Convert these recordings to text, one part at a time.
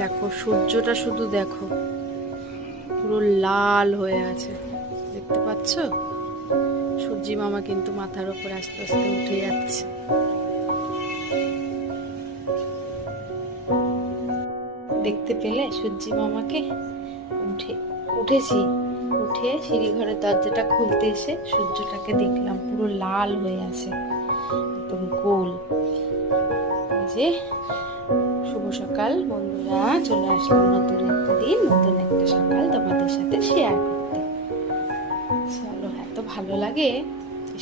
দেখো সূর্যটা শুধু দেখো, পুরো লাল হয়ে আছে, দেখতে পাচ্ছ? সূর্যি মামা কিন্তু মাথার উপর আস্তে আস্তে উঠে যাচ্ছে। দেখতে পেলে সূর্যি মামাকে? উঠেছি, উঠে সিঁড়ি ঘরের দরজাটা খুলতে এসে সূর্যটাকে দেখলাম পুরো লাল হয়ে আছে, একদম গোল। যে শুভ সকাল বন্ধুরা, চলে আসলাম নতুন একটা দিন, নতুন একটা সকাল তোমাদের সাথে শেয়ার করতে। চলো, এত ভালো লাগে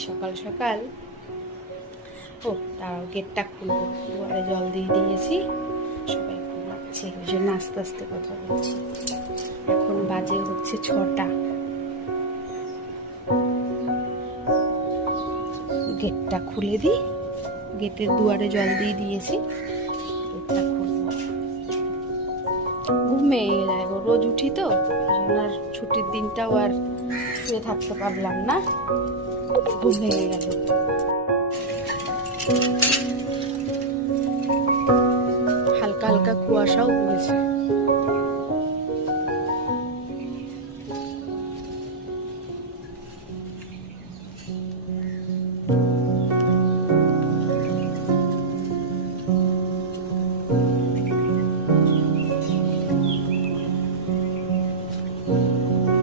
সকাল সকাল। ও তারাও গেটটা খুলবো, দুয়ারে জল দিয়ে দিয়েছি, সবাই ঘুমাচ্ছে, ওই জন্য আস্তে আস্তে কথা বলছি। এখন বাজে হচ্ছে 6টা। গেটটা খুলে দিই, গেটের দুয়ারে জল দিয়ে দিয়েছি, গেটটা খুলবো। ঘুমিয়ে যায় গো, রোজ উঠি তো, আর ছুটির দিনটাও আর শুয়ে থাকতে পারলাম না, ঘুম ভেঙে গেল। হালকা হালকা কুয়াশাও পড়েছে।